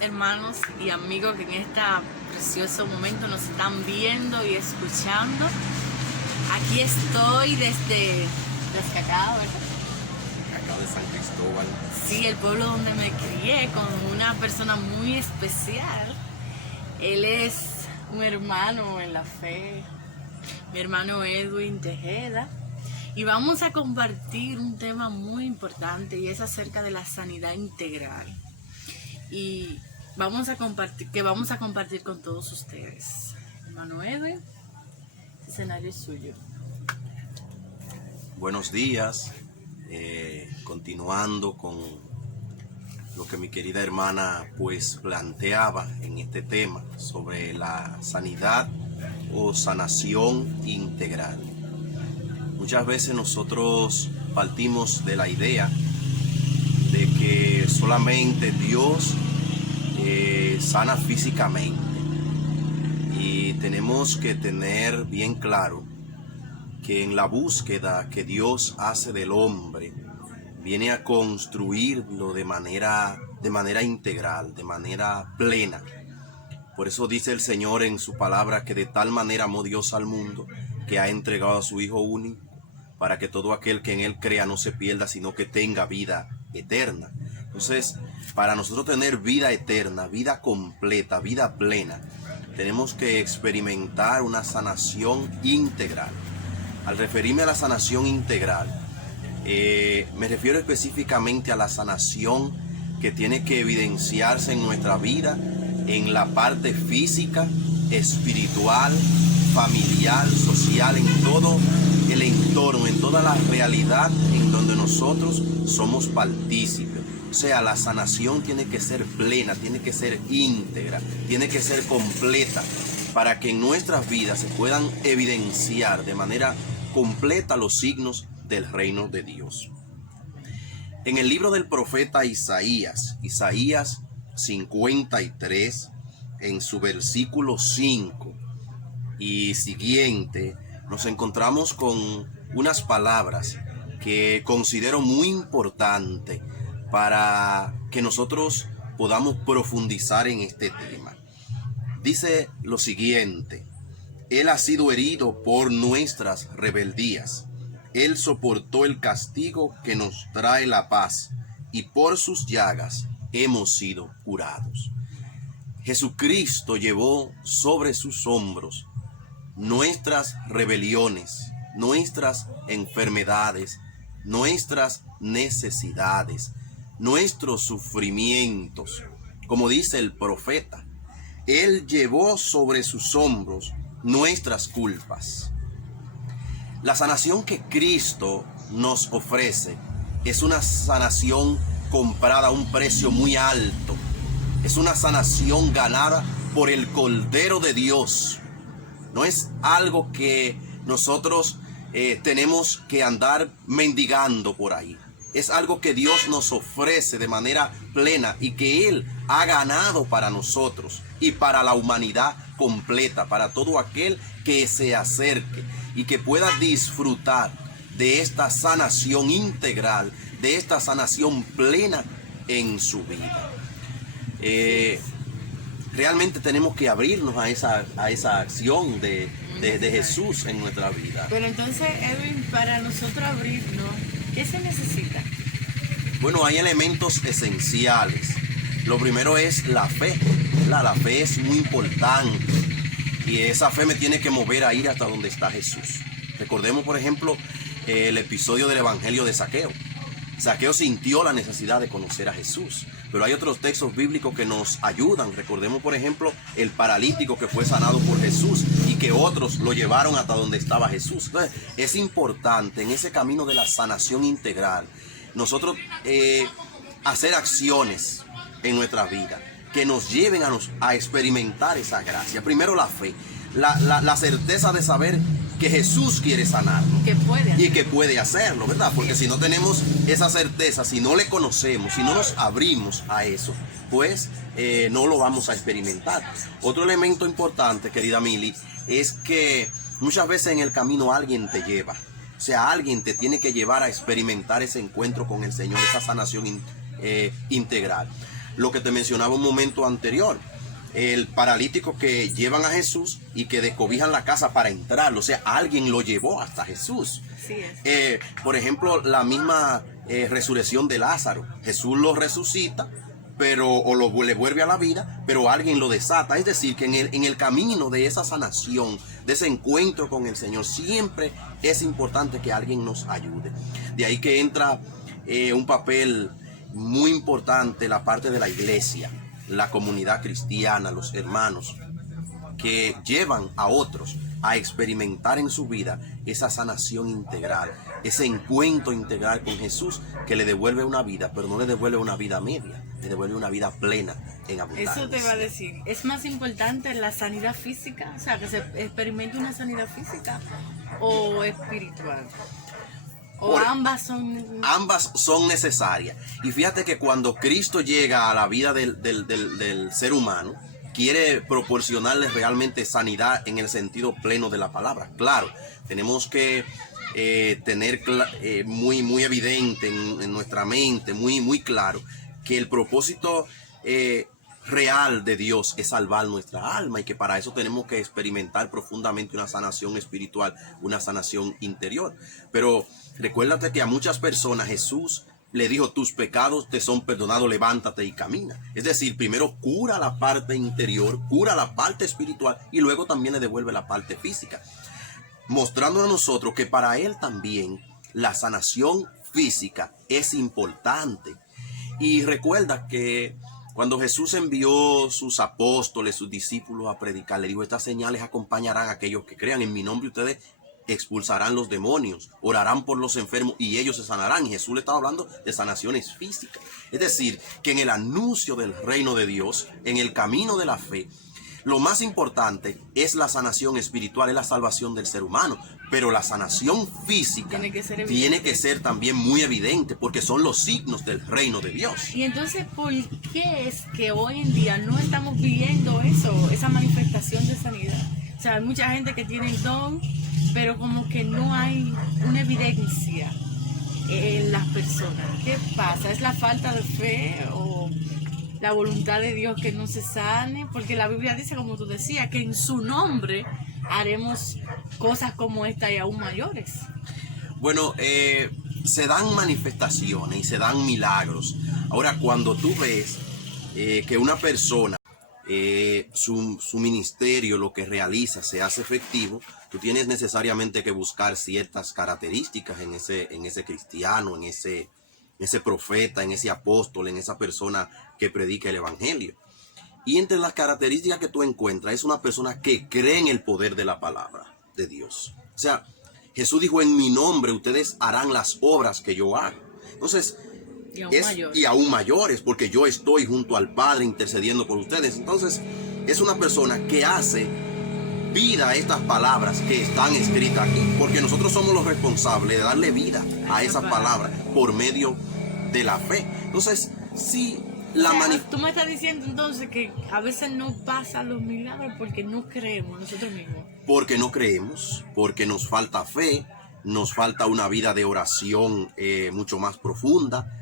hermanos y amigos que en este precioso momento nos están viendo y escuchando. Aquí estoy desde acá, ¿verdad? Acá de San Cristóbal. Sí, el pueblo donde me crié, con una persona muy especial. Él es un hermano en la fe, mi hermano Edwin Tejeda. Y vamos a compartir un tema muy importante y es acerca de la sanidad integral. Y vamos a compartir con todos ustedes. Hermano Edwin, el escenario es suyo. Buenos días, continuando con lo que mi querida hermana pues planteaba en este tema sobre la sanidad o sanación integral. Muchas veces nosotros partimos de la idea de que solamente Dios sana físicamente, y tenemos que tener bien claro que en la búsqueda que Dios hace del hombre viene a construirlo de manera integral, de manera plena. Por eso dice el Señor en su palabra que de tal manera amó Dios al mundo que ha entregado a su Hijo único, para que todo aquel que en Él crea no se pierda, sino que tenga vida eterna. Entonces, para nosotros tener vida eterna, vida completa, vida plena, tenemos que experimentar una sanación integral. Al referirme a la sanación integral, me refiero específicamente a la sanación que tiene que evidenciarse en nuestra vida, en la parte física, espiritual, familiar, social, en todo el entorno, en toda la realidad en donde nosotros somos partícipes. O sea, la sanación tiene que ser plena, tiene que ser íntegra, tiene que ser completa, para que en nuestras vidas se puedan evidenciar de manera completa los signos del reino de Dios. En el libro del profeta Isaías 53, en su versículo 5 y siguiente, nos encontramos con unas palabras que considero muy importantes para que nosotros podamos profundizar en este tema. Dice lo siguiente: Él ha sido herido por nuestras rebeldías, Él soportó el castigo que nos trae la paz, y por sus llagas hemos sido curados. Jesucristo llevó sobre sus hombros nuestras rebeliones, nuestras enfermedades, nuestras necesidades, nuestros sufrimientos. Como dice el profeta, Él llevó sobre sus hombros nuestras culpas. La sanación que Cristo nos ofrece es una sanación comprada a un precio muy alto. Es una sanación ganada por el Cordero de Dios. No es algo que nosotros tenemos que andar mendigando por ahí. Es algo que Dios nos ofrece de manera plena y que Él ha ganado para nosotros y para la humanidad completa, para todo aquel que se acerque y que pueda disfrutar de esta sanación integral, de esta sanación plena en su vida. Realmente tenemos que abrirnos a esa acción de Jesús en nuestra vida. Pero entonces, Edwin, para nosotros abrirnos, ¿qué se necesita? Bueno, hay elementos esenciales. Lo primero es la fe. La fe es muy importante, y esa fe me tiene que mover a ir hasta donde está Jesús. Recordemos, por ejemplo, el episodio del Evangelio de Zaqueo. Zaqueo sintió la necesidad de conocer a Jesús, pero hay otros textos bíblicos que nos ayudan. Recordemos, por ejemplo, el paralítico que fue sanado por Jesús y que otros lo llevaron hasta donde estaba Jesús. Entonces, es importante en ese camino de la sanación integral nosotros hacer acciones en nuestra vida que nos lleven a experimentar esa gracia. Primero, la fe, la certeza de saber que Jesús quiere sanarnos y que puede hacerlo, ¿verdad? Porque si no tenemos esa certeza, si no le conocemos, si no nos abrimos a eso, pues no lo vamos a experimentar. Otro elemento importante, querida Mili, es que muchas veces en el camino alguien te lleva. O sea, alguien te tiene que llevar a experimentar ese encuentro con el Señor, esa sanación integral. lo que te mencionaba un momento anterior. El paralítico que llevan a Jesús y que descobijan la casa para entrar, o sea, alguien lo llevó hasta Jesús. Sí es. Por ejemplo, la misma resurrección de Lázaro. Jesús lo resucita, le vuelve a la vida, pero alguien lo desata. Es decir, que en el camino de esa sanación, de ese encuentro con el Señor, siempre es importante que alguien nos ayude. De ahí que entra un papel muy importante la parte de la iglesia, la comunidad cristiana, los hermanos, que llevan a otros a experimentar en su vida esa sanación integral, ese encuentro integral con Jesús, que le devuelve una vida, pero no le devuelve una vida media, le devuelve una vida plena en abundancia. Eso te va a decir, ¿es más importante la sanidad física? O sea, que se experimente una sanidad física o espiritual. ¿O ambas son? Ambas son necesarias. Y fíjate que cuando Cristo llega a la vida del ser humano, quiere proporcionarle realmente sanidad en el sentido pleno de la palabra. Claro, tenemos que tener muy evidente en nuestra mente, muy claro, que el propósito real de Dios es salvar nuestra alma, y que para eso tenemos que experimentar profundamente una sanación espiritual, una sanación interior. Pero recuérdate que a muchas personas Jesús le dijo: tus pecados te son perdonados, levántate y camina. Es decir, primero cura la parte interior, cura la parte espiritual, y luego también le devuelve la parte física, mostrando a nosotros que para él también la sanación física es importante. Y recuerda que cuando Jesús envió sus apóstoles, sus discípulos a predicar, le dijo: estas señales acompañarán a aquellos que crean en mi nombre, ustedes expulsarán los demonios, orarán por los enfermos y ellos se sanarán. Y Jesús le estaba hablando de sanaciones físicas. Es decir, que en el anuncio del reino de Dios, en el camino de la fe, lo más importante es la sanación espiritual, es la salvación del ser humano. Pero la sanación física tiene que ser también muy evidente, porque son los signos del reino de Dios. Y entonces, ¿por qué es que hoy en día no estamos viviendo eso, esa manifestación de sanidad? O sea, hay mucha gente que tiene el don, pero como que no hay una evidencia en las personas. ¿Qué pasa? ¿Es la falta de fe o la voluntad de Dios que no se sane? Porque la Biblia dice, como tú decías, que en su nombre haremos cosas como esta y aún mayores. Bueno, se dan manifestaciones y se dan milagros. Ahora, cuando tú ves que una persona, su ministerio, lo que realiza, se hace efectivo, tú tienes necesariamente que buscar ciertas características en ese cristiano, en ese profeta, en ese apóstol, en esa persona que predica el evangelio. Y entre las características que tú encuentras es una persona que cree en el poder de la palabra de Dios. O sea, Jesús dijo: en mi nombre ustedes harán las obras que yo hago. Entonces, y aún mayores, porque yo estoy junto al Padre intercediendo por ustedes. Entonces, es una persona que hace vida a estas palabras que están escritas aquí, porque nosotros somos los responsables de darle vida a esas palabras por medio de la fe. Entonces, sí. Tú me estás diciendo entonces que a veces no pasan los milagros porque no creemos nosotros mismos. Porque no creemos, porque nos falta fe, nos falta una vida de oración mucho más profunda.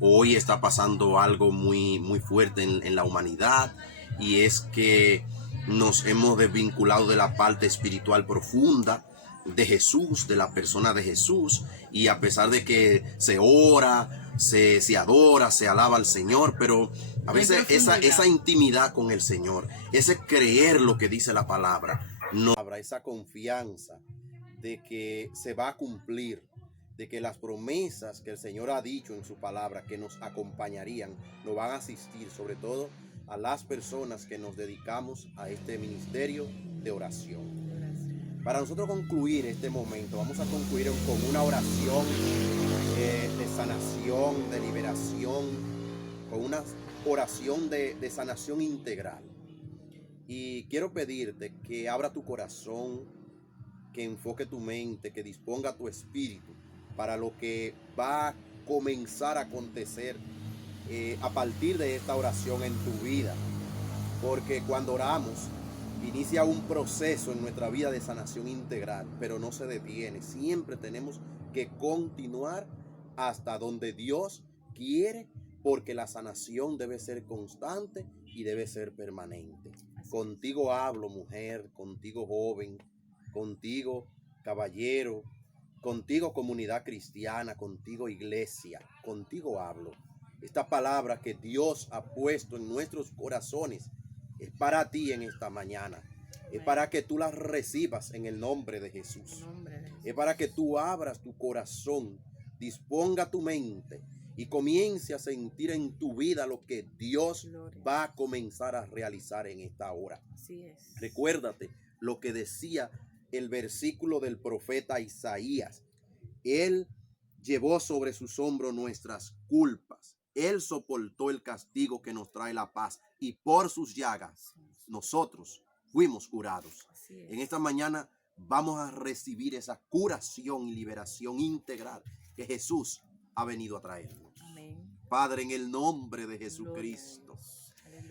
Hoy está pasando algo muy fuerte en la humanidad, y es que nos hemos desvinculado de la parte espiritual profunda de Jesús, de la persona de Jesús, y a pesar de que se ora, se adora, se alaba al Señor, pero a veces esa intimidad con el Señor, ese creer lo que dice la palabra, no habrá esa confianza de que se va a cumplir, de que las promesas que el Señor ha dicho en su palabra que nos acompañarían, nos van a asistir, sobre todo a las personas que nos dedicamos a este ministerio de oración. Para nosotros concluir este momento, vamos a concluir con una oración de sanación, de liberación, con una oración de sanación integral. Y quiero pedirte que abra tu corazón, que enfoque tu mente, que disponga tu espíritu para lo que va a comenzar a acontecer a partir de esta oración en tu vida. Porque cuando oramos, inicia un proceso en nuestra vida de sanación integral, pero no se detiene. Siempre tenemos que continuar hasta donde Dios quiere porque la sanación debe ser constante y debe ser permanente. Contigo hablo, mujer, contigo, joven, contigo, caballero, contigo, comunidad cristiana, contigo, iglesia, contigo hablo. Esta palabra que Dios ha puesto en nuestros corazones es para ti en esta mañana. Es para que tú la recibas en el nombre de Jesús. Es para que tú abras tu corazón, disponga tu mente y comience a sentir en tu vida lo que Dios va a comenzar a realizar en esta hora. Así es. Recuérdate lo que decía el versículo del profeta Isaías. Él llevó sobre sus hombros nuestras culpas. Él soportó el castigo que nos trae la paz y por sus llagas nosotros fuimos curados. En esta mañana vamos a recibir esa curación y liberación integral que Jesús ha venido a traernos. Amén. Padre, en el nombre de Jesucristo,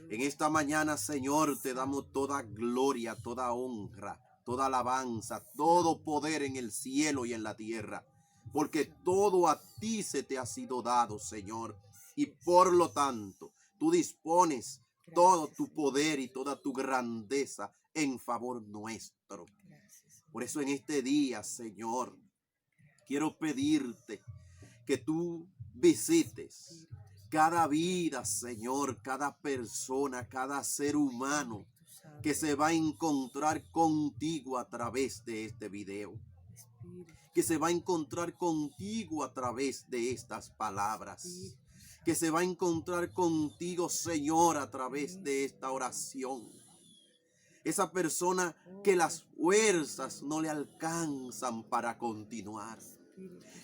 en esta mañana, Señor, te damos toda gloria, toda honra, toda alabanza, todo poder en el cielo y en la tierra, porque todo a ti se te ha sido dado, Señor, y por lo tanto, tú dispones todo tu poder y toda tu grandeza en favor nuestro. Por eso en este día, Señor, quiero pedirte que tú visites cada vida, Señor, cada persona, cada ser humano que se va a encontrar contigo a través de este video, que se va a encontrar contigo a través de estas palabras, que se va a encontrar contigo, Señor, a través de esta oración. Esa persona que las fuerzas no le alcanzan para continuar.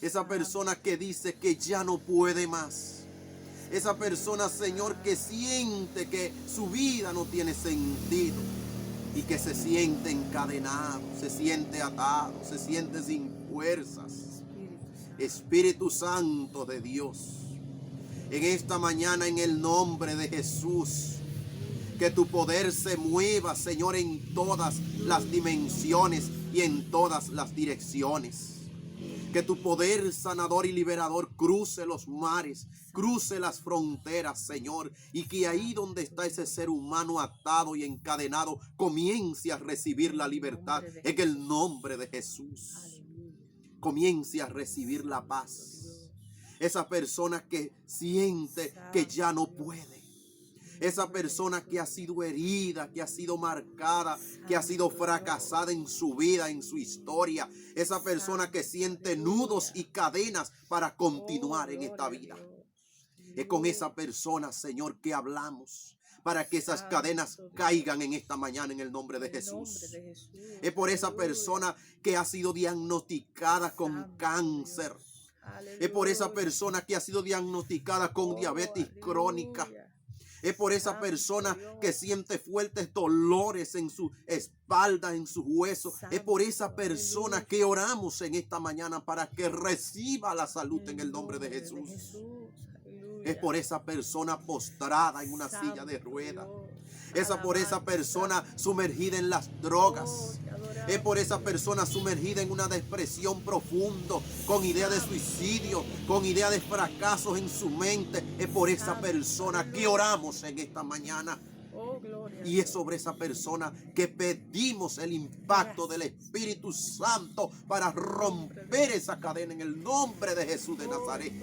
Esa persona que dice que ya no puede más. Esa persona, Señor, que siente que su vida no tiene sentido y que se siente encadenado, se siente atado, se siente sin fuerzas. Espíritu Santo de Dios, en esta mañana, en el nombre de Jesús, que tu poder se mueva, Señor, en todas las dimensiones y en todas las direcciones. Que tu poder sanador y liberador cruce los mares, cruce las fronteras, Señor, y que ahí donde está ese ser humano atado y encadenado, comience a recibir la libertad en el nombre de Jesús. Comience a recibir la paz. Esa persona que siente que ya no puede. Esa persona que ha sido herida, que ha sido marcada, que ha sido fracasada en su vida, en su historia. Esa persona que siente nudos y cadenas para continuar en esta vida. Es con esa persona, Señor, que hablamos, para que esas cadenas caigan en esta mañana en el nombre de Jesús. Es por esa persona que ha sido diagnosticada con cáncer. Es por esa persona que ha sido diagnosticada con diabetes crónica. Es por esa persona que siente fuertes dolores en su espalda, en sus huesos. Es por esa persona que oramos en esta mañana para que reciba la salud en el nombre de Jesús. Es por esa persona postrada en una silla de ruedas. Es por esa persona sumergida en las drogas. Es por esa persona sumergida en una depresión profundo, con idea de suicidio, con idea de fracasos en su mente. Es por esa persona que oramos en esta mañana. Y es sobre esa persona que pedimos el impacto del Espíritu Santo para romper esa cadena en el nombre de Jesús de Nazaret.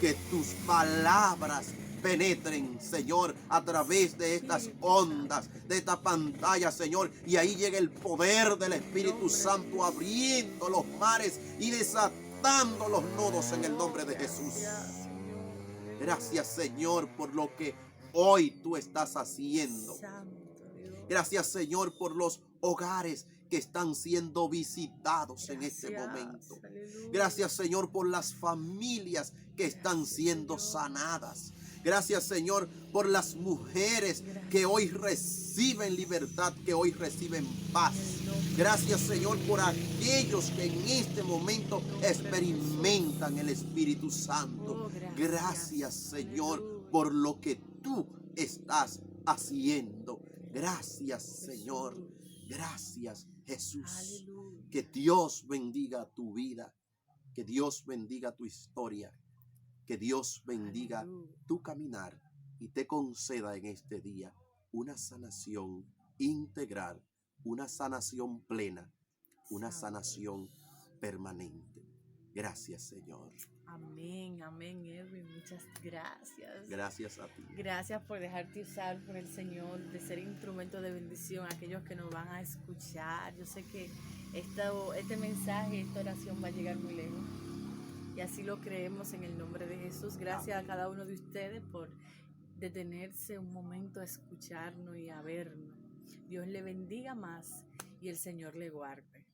Que tus palabras penetren, Señor, a través de estas ondas, de esta pantalla, Señor, y ahí llega el poder del Espíritu Santo abriendo los mares y desatando los nudos en el nombre de Jesús. Gracias, Señor, por lo que hoy tú estás haciendo. Gracias, Señor, por los hogares que están siendo visitados en este momento. Gracias, Señor, por las familias que están siendo sanadas. Gracias, Señor, por las mujeres que hoy reciben libertad, que hoy reciben paz. Gracias, Señor, por aquellos que en este momento experimentan el Espíritu Santo. Gracias, Señor, por lo que tú estás haciendo. Gracias, Señor. Gracias, Jesús. Que Dios bendiga tu vida. Que Dios bendiga tu historia. Que Dios bendiga Aleluya. tu caminar y te conceda en este día una sanación integral, una sanación plena, una sanación permanente. Gracias, Señor. Amén, amén, Edwin. Muchas gracias. Gracias a ti. Gracias por dejarte usar por el Señor, de ser instrumento de bendición a aquellos que nos van a escuchar. Yo sé que este mensaje, esta oración va a llegar muy lejos. Y así lo creemos en el nombre de Jesús. Gracias a cada uno de ustedes por detenerse un momento a escucharnos y a vernos. Dios le bendiga más y el Señor le guarde.